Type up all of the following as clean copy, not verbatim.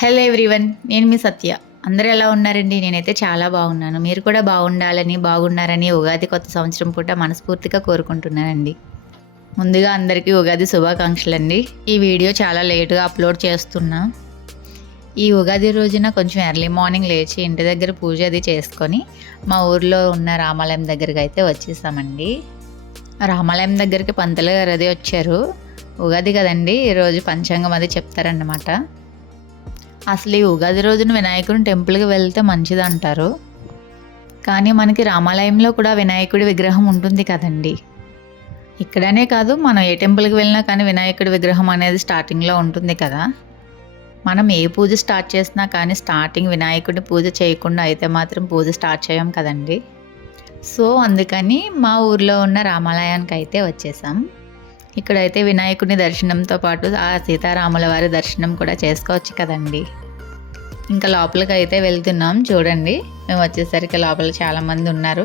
Hello everyone, నేను మీ సత్య. అందరూ ఎలా ఉన్నారండి? నేనైతే చాలా బాగున్నాను. మీరు కూడా బాగున్నారని ఉగాది కొత్త సంవత్సరం పూట మనస్ఫూర్తిగా కోరుకుంటున్నానండి. ముందుగా అందరికీ ఉగాది శుభాకాంక్షలండి. ఈ వీడియో చాలా లేటుగా అప్లోడ్ చేస్తున్నా. ఈ ఉగాది రోజున కొంచెం ఎర్లీ మార్నింగ్ లేచి ఇంటి దగ్గర పూజ అది చేసుకొని మా ఊర్లో ఉన్న రామాలయం దగ్గరికి అయితే వచ్చేసామండి. రామాలయం దగ్గరికి పంతులు గారు అది వచ్చారు. ఉగాది కదండి, ఈరోజు పంచాంగం అది చెప్తారన్నమాట. అసలు ఈ ఉగాది రోజున వినాయకుడిని టెంపుల్కి వెళ్తే మంచిది అంటారు. కానీ మనకి రామాలయంలో కూడా వినాయకుడి విగ్రహం ఉంటుంది కదండి. ఇక్కడనే కాదు, మనం ఏ టెంపుల్కి వెళ్ళినా కానీ వినాయకుడి విగ్రహం అనేది స్టార్టింగ్లో ఉంటుంది కదా. మనం ఏ పూజ స్టార్ట్ చేసినా కానీ స్టార్టింగ్ వినాయకుడిని పూజ చేయకుండా అయితే మాత్రం పూజ స్టార్ట్ చేయం కదండి. సో అందుకని మా ఊర్లో ఉన్న రామాలయానికి అయితే వచ్చేసాం. ఇక్కడైతే వినాయకుడిని దర్శనంతో పాటు ఆ సీతారాముల వారి దర్శనం కూడా చేసుకోవచ్చు కదండి. ఇంకా లోపలికి అయితే వెళ్తున్నాం. చూడండి, మేము వచ్చేసరికి లోపల చాలామంది ఉన్నారు.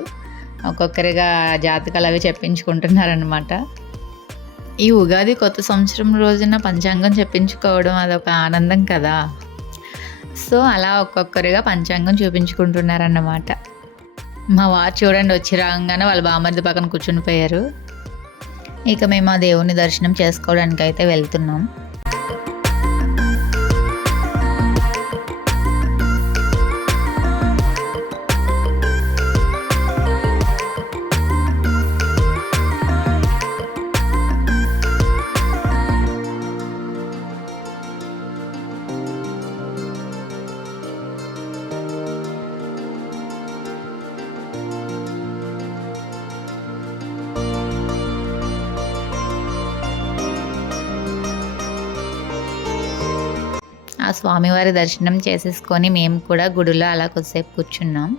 ఒక్కొక్కరిగా జాతకాలు అవి చెప్పించుకుంటున్నారనమాట. ఈ ఉగాది కొత్త సంవత్సరం రోజున పంచాంగం చెప్పించుకోవడం అదొక ఆనందం కదా. సో అలా ఒక్కొక్కరిగా పంచాంగం చూపించుకుంటున్నారన్నమాట. మా వారు చూడండి, వచ్చి రాగానే వాళ్ళ బామర్ది పక్కన కూర్చుని పోయారు. ఇక మేము ఆ దేవుని దర్శనం చేసుకోవడానికి అయితే వెళ్తున్నాం. ఆ స్వామివారి దర్శనం చేసేసుకొని మేము కూడా గుడిలో అలా కొద్దిసేపు కూర్చున్నాం.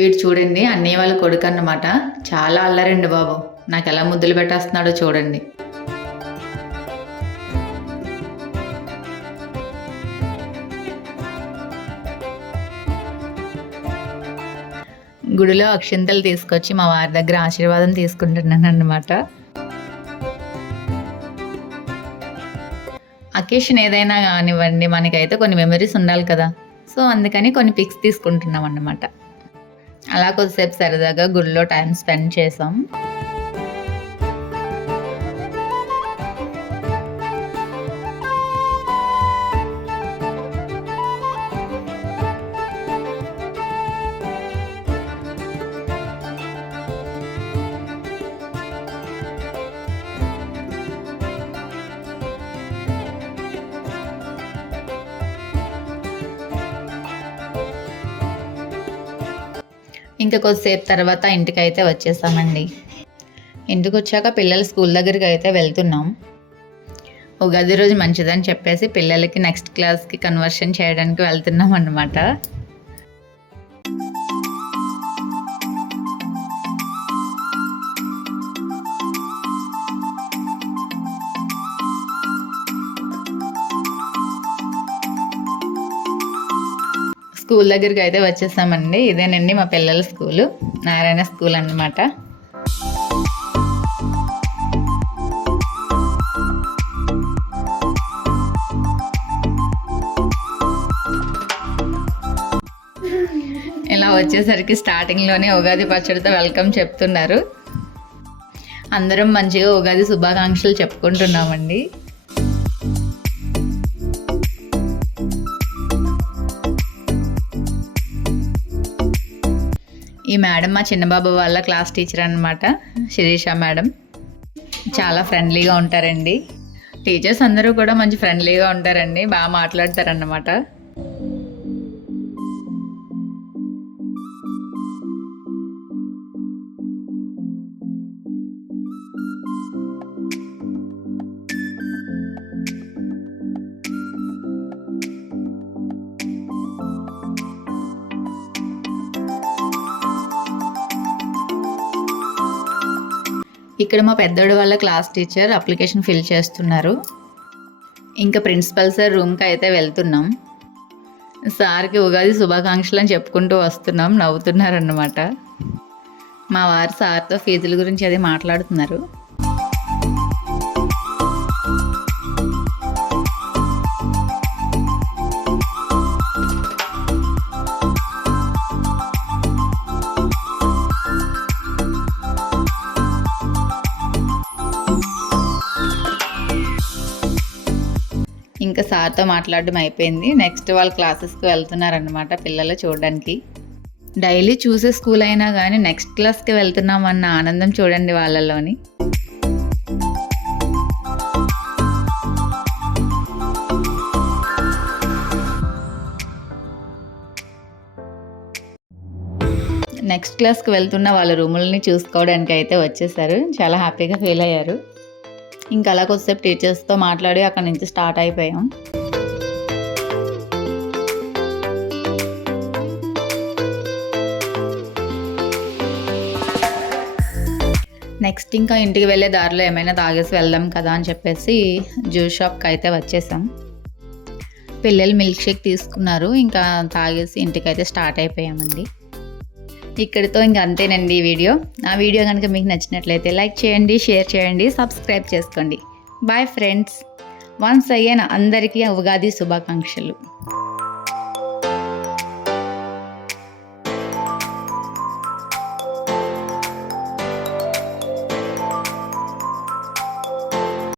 వీడు చూడండి, అన్నయ్య వాళ్ళ కొడుకు అన్నమాట. చాలా అల్లరండి బాబు. నాకు ఎలా ముద్దులు పెట్టేస్తున్నాడో చూడండి. గుడిలో అక్షింతలు తీసుకొచ్చి మా వారి దగ్గర ఆశీర్వాదం తీసుకుంటున్నాను అన్నమాట. అకేషన్ ఏదైనా కానివ్వండి, మనకైతే కొన్ని మెమరీస్ ఉండాలి కదా. సో అందుకని కొన్ని పిక్స్ తీసుకుంటున్నాం అన్నమాట. అలా కొద్దిసేపు సరదాగా గుడిలో టైం స్పెండ్ చేసాం. ఇంకా కొద్దిసేపు తర్వాత ఇంటికైతే వచ్చేసామండి. ఇంటికి వచ్చాక పిల్లలు స్కూల్ దగ్గరికి అయితే వెళ్తున్నాం. ఉగాది రోజు మంచిదని చెప్పేసి పిల్లలకి నెక్స్ట్ క్లాస్కి కన్వర్షన్ చేయడానికి వెళ్తున్నాం అన్నమాట. స్కూల్ దగ్గరికి అయితే వచ్చేసామండి. ఇదేనండి మా పిల్లల స్కూలు, నారాయణ స్కూల్ అన్నమాట. ఇలా వచ్చేసరికి స్టార్టింగ్లోనే ఉగాది పచ్చడితో వెల్కమ్ చెప్తున్నారు. అందరం మంచిగా ఉగాది శుభాకాంక్షలు చెప్పుకుంటున్నామండి. ఈ మేడం మా చిన్నబాబు వాళ్ళ క్లాస్ టీచర్ అన్నమాట, శిరీష మేడం. చాలా ఫ్రెండ్లీగా ఉంటారండి. టీచర్స్ అందరూ కూడా మంచి ఫ్రెండ్లీగా ఉంటారండి, బాగా మాట్లాడతారన్నమాట. ఇక్కడ మా పెద్దోడు వాళ్ళ క్లాస్ టీచర్ అప్లికేషన్ ఫిల్ చేస్తున్నారు. ఇంకా ప్రిన్సిపల్ సార్ రూమ్కి అయితే వెళ్తున్నాం. సార్కి ఉగాది శుభాకాంక్షలు అని చెప్పుకుంటూ వస్తున్నాం. నవ్వుతున్నారన్నమాట. మా వారు సార్తో ఫీజుల గురించి అది మాట్లాడుతున్నారు. ఇంకా సార్తో మాట్లాడడం అయిపోయింది. నెక్స్ట్ వాళ్ళ క్లాసెస్కి వెళ్తున్నారనమాట పిల్లలు చూడడానికి. డైలీ చూసే స్కూల్ అయినా కానీ నెక్స్ట్ క్లాస్కి వెళ్తున్నాం అన్న ఆనందం చూడండి వాళ్ళలోని. నెక్స్ట్ క్లాస్కి వెళ్తున్న వాళ్ళ రూములని చూసుకోవడానికి అయితే వచ్చేసారు. చాలా హ్యాపీగా ఫీల్ అయ్యారు. ఇంకా అలా కొద్దిసేపు టీచర్స్తో మాట్లాడి అక్కడి నుంచి స్టార్ట్ అయిపోయాం. నెక్స్ట్ ఇంకా ఇంటికి వెళ్ళే దారిలో ఏమైనా తాగేసి వెళ్దాం కదా అని చెప్పేసి జ్యూస్ షాప్కి అయితే వచ్చేసాం. పిల్లలు మిల్క్ షేక్ తీసుకున్నారు. ఇంకా తాగేసి ఇంటికైతే స్టార్ట్ అయిపోయామండి. ఇక్కడితో ఇంకా అంతేనండి ఈ వీడియో. ఆ వీడియో కనుక మీకు నచ్చినట్లయితే లైక్ చేయండి, షేర్ చేయండి, సబ్స్క్రైబ్ చేసుకోండి. Bye friends. వన్స్ అగైన్ అందరికీ ఉగాది శుభాకాంక్షలు.